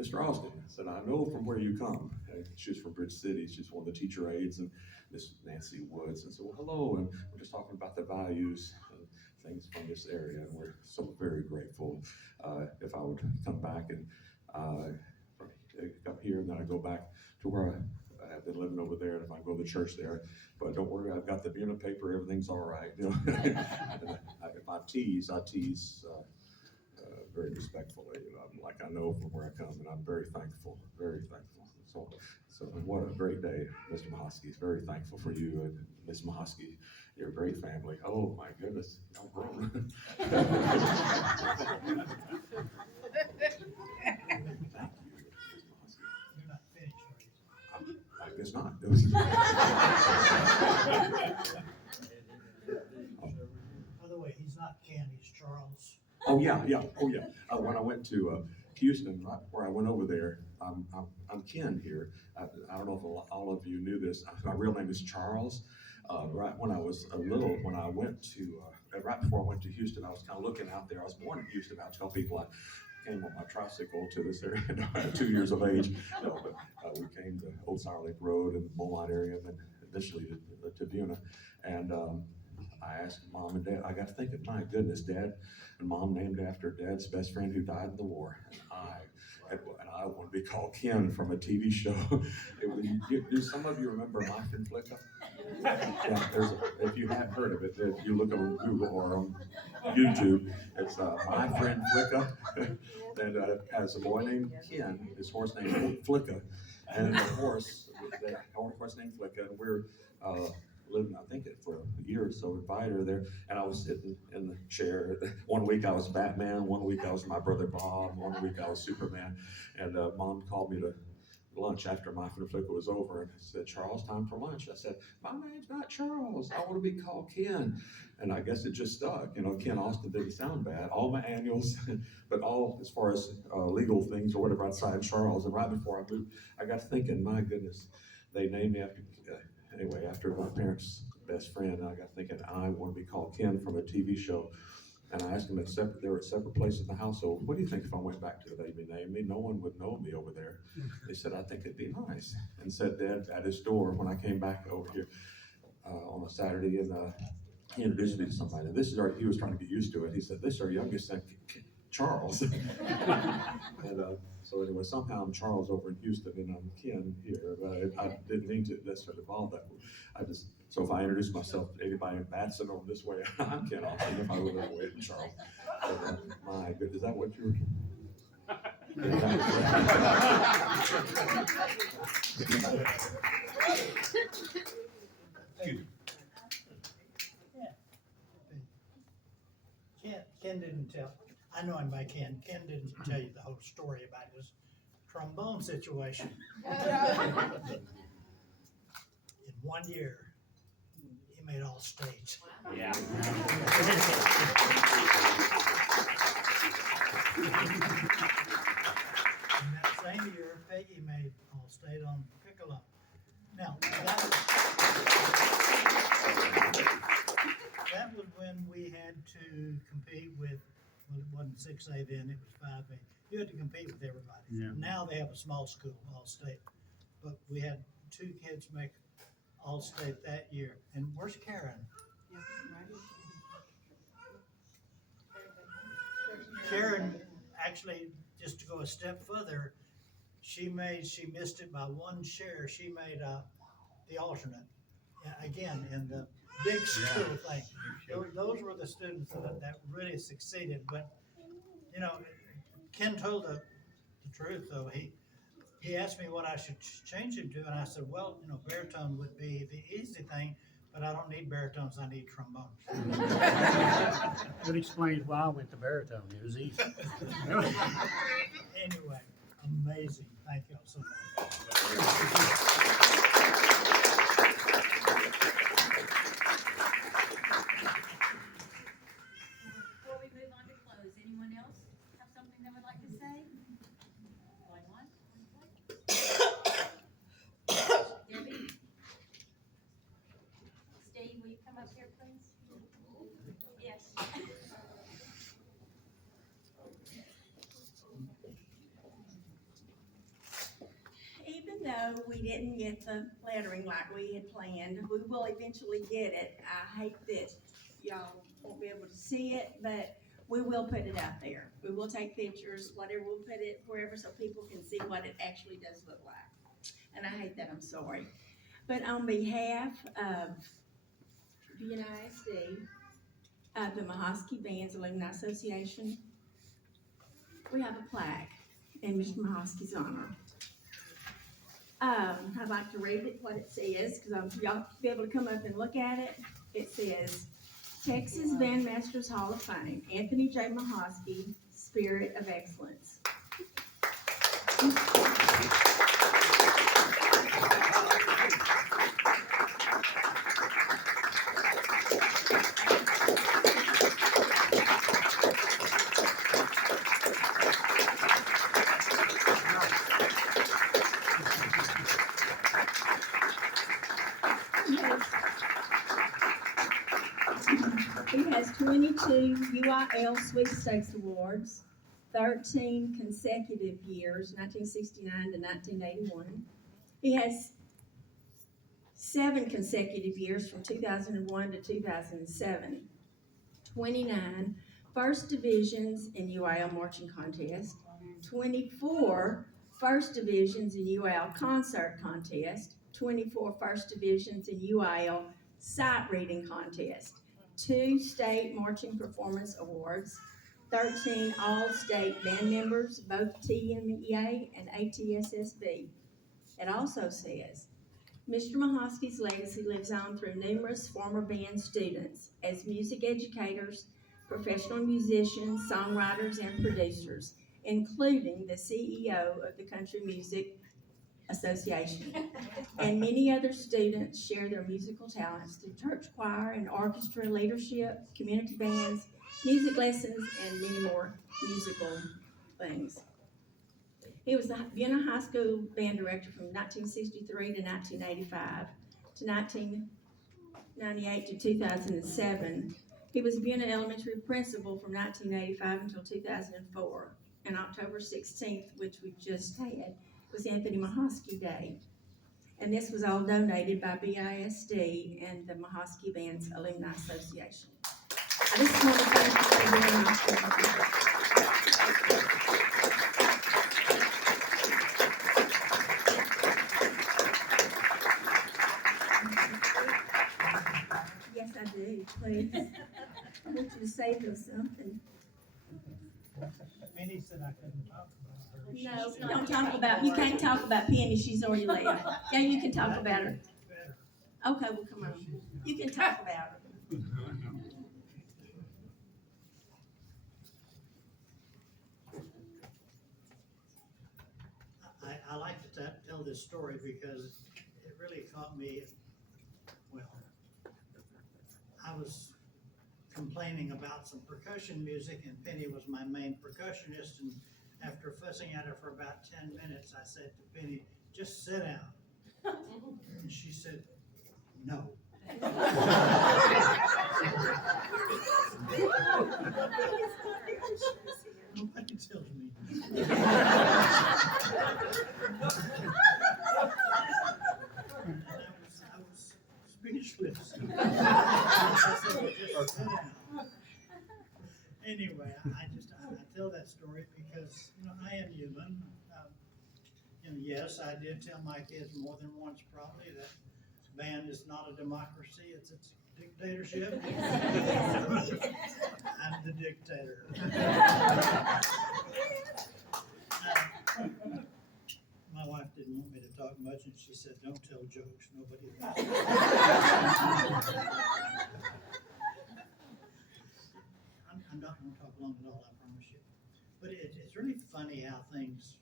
Mr. Austin, I said, I know from where you come. And she's from Bridge City. She's one of the teacher aides, and Miss Nancy Woods. And so, well, hello, and we're just talking about the values and things from this area, and we're so very grateful. If I would come back and come here, and then I go back to where I have been living over there, and if I go to church there, but don't worry, I've got the Buena paper, everything's all right. You know? And if I tease very respectful lady. Like I know from where I come, and I'm very thankful, very thankful. So what a great day, Mr. Michalsky. Very thankful for you and Miss Michalsky, your great family. Oh my goodness, y'all grown. Thank you, Miss Michalsky. You're not finished, are you? I guess not. By the way, he's not Ken, he's Charles. Oh yeah. When I went to Houston, right before I went over there, I'm Ken here. I don't know if all of you knew this. My real name is Charles. Right when I was when I went to right before I went to Houston, I was kind of looking out there. I was born in Houston. I tell people I came on my tricycle to this area at 2 years of age. No, but we came to Old Sour Lake Road in the Beaumont area, and then initially to Buna. And I asked Mom and Dad, I got thinking, my goodness, Dad and Mom named after Dad's best friend who died in the war. And I want to be called Ken from a TV show. Do some of you remember My Friend Flicka? Yeah, if you haven't heard of it, if you look on Google or on YouTube, it's My Friend Flicka. And has a boy named Ken, his horse named Flicka, and the horse named Flicka, and we're living, I think, for a year or so with Vider there, and I was sitting in the chair. One week I was Batman, one week I was my brother Bob, one week I was Superman, and Mom called me to lunch after My Friend Flicka was over and said, Charles, time for lunch. I said, my name's not Charles, I want to be called Ken. And I guess it just stuck. Ken Austin didn't sound bad. All my annuals, but all as far as legal things or whatever, outside Charles. And right before I moved, I got thinking, my goodness, they named me after my parents' best friend. I got thinking, I want to be called Ken from a TV show. And I asked them they were at separate places in the household. What do you think if I went back to the baby name me? No one would know me over there. They said, I think it'd be nice. And said Dad at his door when I came back over here on a Saturday, and he introduced me to somebody. And he was trying to get used to it. He said, this is our youngest son, Charles. And so anyway, somehow I'm Charles over in Houston and I'm Ken here. I didn't mean to necessarily evolve that. So if I introduce myself to anybody in Batson over this way, I'm Ken Austin. If I live that way, I'm Charles. But, my goodness, is that what you were? Ken didn't tell, I know him by Ken. Ken didn't tell you the whole story about his trombone situation. In 1 year, he made all states. Yeah. In that same year, Peggy made all state on piccolo. Now, that was when we had to compete with, well, it wasn't 6A then, it was 5A. You had to compete with everybody. Yeah. Now they have a small school, all state. But we had 2 kids make all state that year. And where's Karen? Karen, actually, just to go a step further, she missed it by 1 share. She made the alternate. Again, in the big school thing. Those were the students that really succeeded. But, Ken told the truth, though. He asked me what I should change it to, and I said, well, baritone would be the easy thing, but I don't need baritones, I need trombones. That explains why I went to baritone. It was easy. Anyway, amazing. Thank you all so much. Before we move on to close, anyone else have something they would like to say? Going once? Debbie? Steve, will you come up here, please? Yes. Even though we didn't get the lettering like we had planned, we will eventually get it. I hate that y'all won't be able to see it, but we will put it out there. We will take pictures, whatever, we'll put it wherever so people can see what it actually does look like. And I hate that, I'm sorry. But on behalf of UNISD, the Michalsky Bands Alumni Association, we have a plaque in Mr. Michalsky's honor. I'd like to read it, what it says, because y'all be able to come up and look at it. It says, Texas Bandmasters Hall of Fame, Anthony J. Michalsky, Spirit of Excellence. He has 22 UIL Sweepstakes Awards, 13 consecutive years, 1969 to 1981. He has 7 consecutive years from 2001 to 2007, 29 first divisions in UIL marching contest, 24 first divisions in UIL concert contest, 24 first divisions in UIL sight reading contest, 2 state marching performance awards, 13 all-state band members, both TMEA and ATSSB. It also says, Mr. Michalsky's legacy lives on through numerous former band students as music educators, professional musicians, songwriters, and producers, including the CEO of the Country Music Association. And many other students share their musical talents through church choir and orchestra leadership, community bands, music lessons, and many more musical things. He was the Buena High School band director from 1963 to 1985 to 1998 to 2007. He was Buena Elementary principal from 1985 until 2004. And October 16th, which we just had, was Anthony Michalsky Day. And this was all donated by BISD and the Michalsky Band's Alumni Association. I just want to thank you for being my friend. Yes, I do, please. I want you to save us something. Penny said I couldn't talk about her. No, don't talk about, you can't talk about Penny, she's already left. Yeah, you can talk about her. Okay, well, come on. You can talk about her. I like to tell this story because it really caught me, well, I was complaining about some percussion music and Penny was my main percussionist, and after fussing at her for about 10 minutes, I said to Penny, just sit down. And she said, no. Nobody tells me. I was speechless. I said, just sit down. Anyway, I tell that story because, I am human. And yes, I did tell my kids more than once probably that band is not a democracy, it's a dictatorship. I'm the dictator. My wife didn't want me to talk much and she said, don't tell jokes, nobody listens. I'm not going to talk long at all, I promise you. But it's really funny how things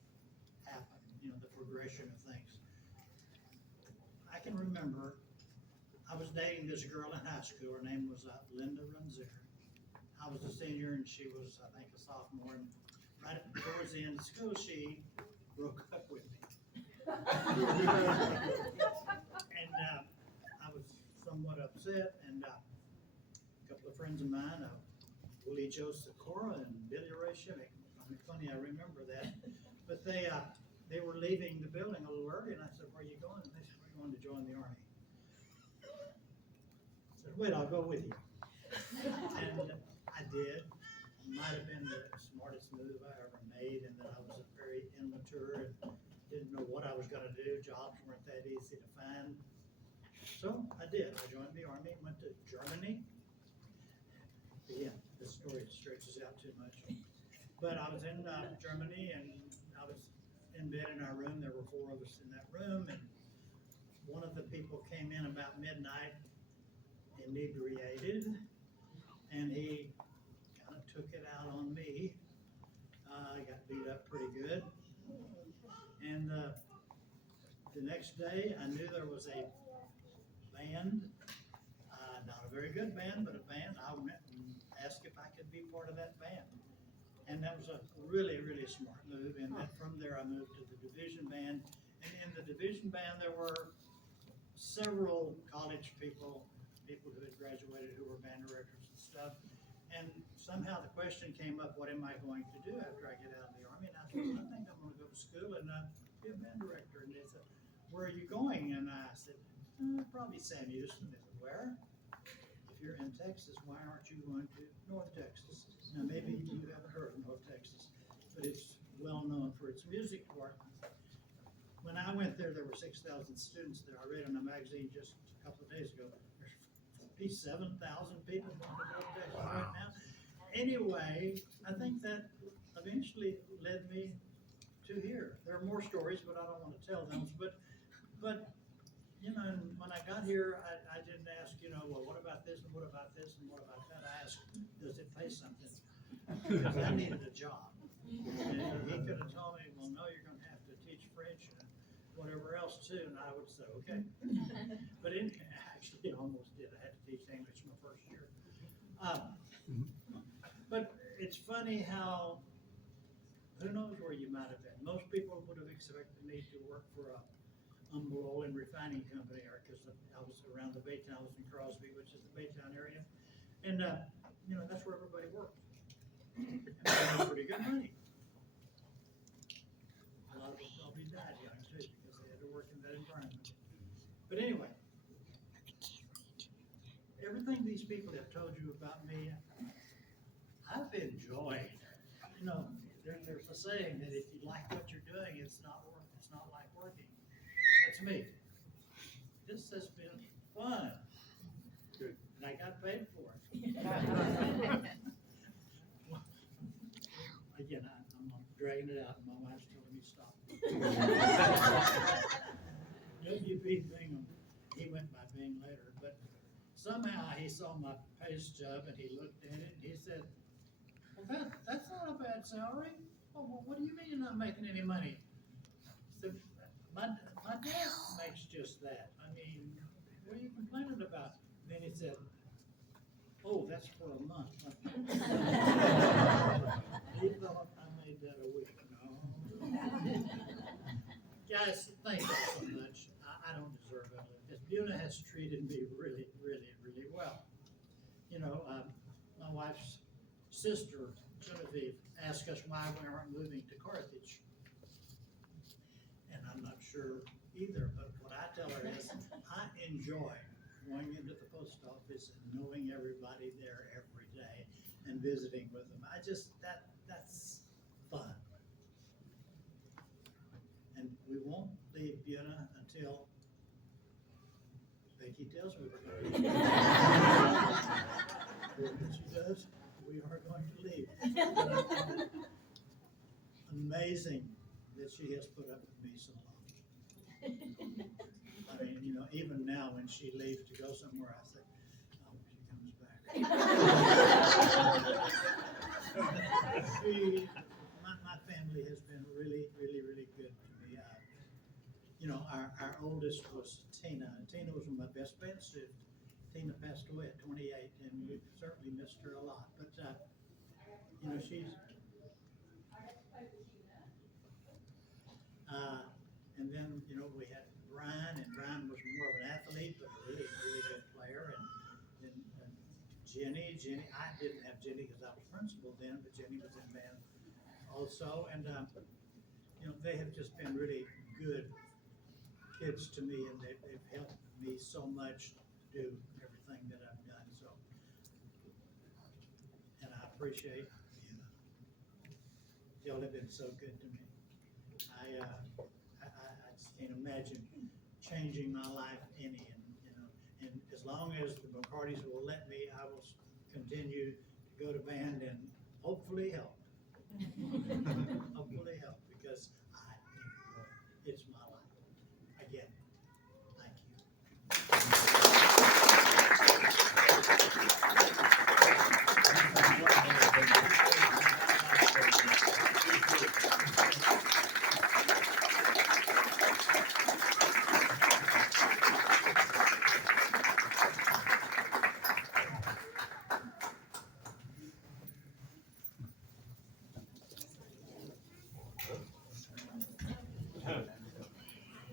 happen, the progression of things. I can remember I was dating this girl in high school. Her name was Linda Runzier. I was a senior and she was, I think, a sophomore. And right towards the end of school, she broke up with me. And I was somewhat upset. And a couple of friends of mine, Willie Joe Sikora and Billy Ray Shimmick. Funny, I remember that. But they were leaving the building a little early, and I said, "Where are you going?" And they said, "We're going to join the Army." I said, "Wait, I'll go with you." And I did. It might have been the smartest move I ever made, and that I was very immature and didn't know what I was going to do. Jobs weren't that easy to find. So I did. I joined the Army, went to Germany. Again, this story stretches out too much. But I was in Germany, and I was in bed in our room. There were 4 of us in that room, and one of the people came in about midnight, inebriated, and he kind of took it out on me. I got beat up pretty good. And the next day, I knew there was a band, not a very good band, but a band. I went and asked if I could be part of that band. And that was a really, really smart move. And then from there, I moved to the division band. And in the division band, there were several college people who had graduated, who were band directors and stuff. And somehow the question came up, what am I going to do after I get out of the Army? And I said, well, I think I'm going to go to school and be a band director. And they said, where are you going? And I said, probably Sam Houston. They said, where? If you're in Texas, why aren't you going to North Texas? Now, maybe you haven't heard of North Texas, but it's well known for its music department. When I went there, there were 6,000 students there. I read in a magazine just a couple of days ago, there's 47,000 people going to North Texas right now. Anyway, I think that eventually led me to here. There are more stories, but I don't want to tell them. But you know, when I got here, I didn't ask, well, what about this and what about this and what about that? I asked, does it pay something? Because I needed a job. And he could have told me, well, no, you're going to have to teach French and whatever else too, and I would say, okay. But actually, I almost did. I had to teach English my first year. But it's funny how, who knows where you might have been. Most people would have expected me to work for a umbrella and refining company, or because I was around the Baytown, I was in Crosby, which is the Baytown area, and that's where everybody worked. And they made pretty good money. A lot of them probably died young too because they had to work in that environment. But anyway, everything these people have told you about me, I've enjoyed. There's a saying that if you like what you're doing, it's not like working. That's me. This has been fun. Good. And I got paid for it. Again, I'm dragging it out, and my wife's telling me to stop. W.B. Bingham, he went by Bing later, but somehow he saw my pay stub and he looked at it and he said, well, that's not a bad salary. Well, what do you mean you're not making any money? He said, my dad makes just that. I mean, what are you complaining about? Then he said, oh, that's for a month. He thought I made that a week. No. Guys, thank you so much. I don't deserve it. Because Buna has treated me really, really, really well. My wife's sister, Genevieve, asked us why we aren't moving to Carthage. And I'm not sure either, but what I tell her is I enjoy going into the post office and knowing everybody there every day and visiting with them. That's fun. And we won't leave Buna until Becky tells me we're going to leave. When she does, we are going to leave. Amazing that she has put up with me so long. I mean, even now when she leaves to go somewhere, I say, I hope she comes back. My family has been really, really, really good to me. Our oldest was Tina. Tina was my best friend. Tina passed away at 28, and we certainly missed her a lot. But she's. And then we had Brian, and Brian was more of an athlete, but a really, really good player. And Jenny, I didn't have Jenny because I was principal then, but Jenny was in band also. And they have just been really good kids to me, and they've helped me so much to do everything that I've done. So, and I appreciate y'all have been so good to me. I just can't imagine changing my life any, and as long as the McCartys will let me, I will continue to go to band and hopefully help. Hopefully help, because I enjoy it. It's my life. Again, thank you.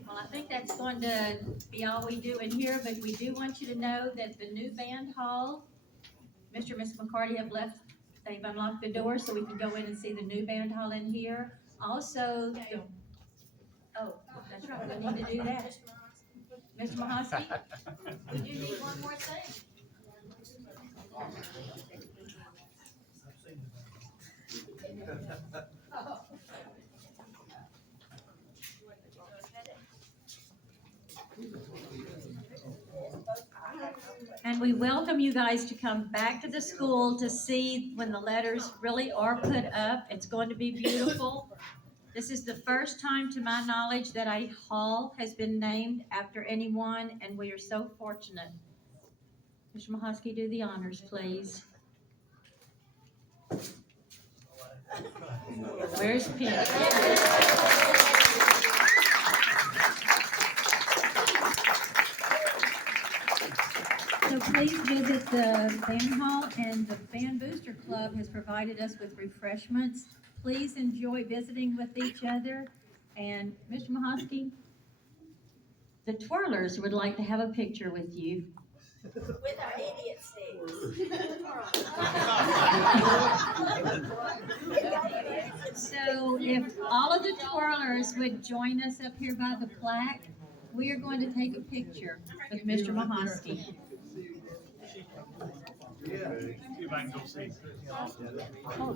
Well, I think that's going to be all we do in here, but we do want you to know that the new band hall, Mr. and Miss McCarty have left, they've unlocked the door so we can go in and see the new band hall in here. Also, oh, that's right, we need to do that. Mr. Michalsky, we do need one more thing. I've seen the And we welcome you guys to come back to the school to see when the letters really are put up. It's going to be beautiful. This is the first time, to my knowledge, that a hall has been named after anyone, and we are so fortunate. Mr. Michalsky, do the honors, please. Where's Pete? So please visit the band hall, and the Band Booster Club has provided us with refreshments. Please enjoy visiting with each other. And Mr. Michalsky, the twirlers would like to have a picture with you. With our idiot sticks. So if all of the twirlers would join us up here by the plaque, we are going to take a picture with Mr. Michalsky. See if I can go see. Oh,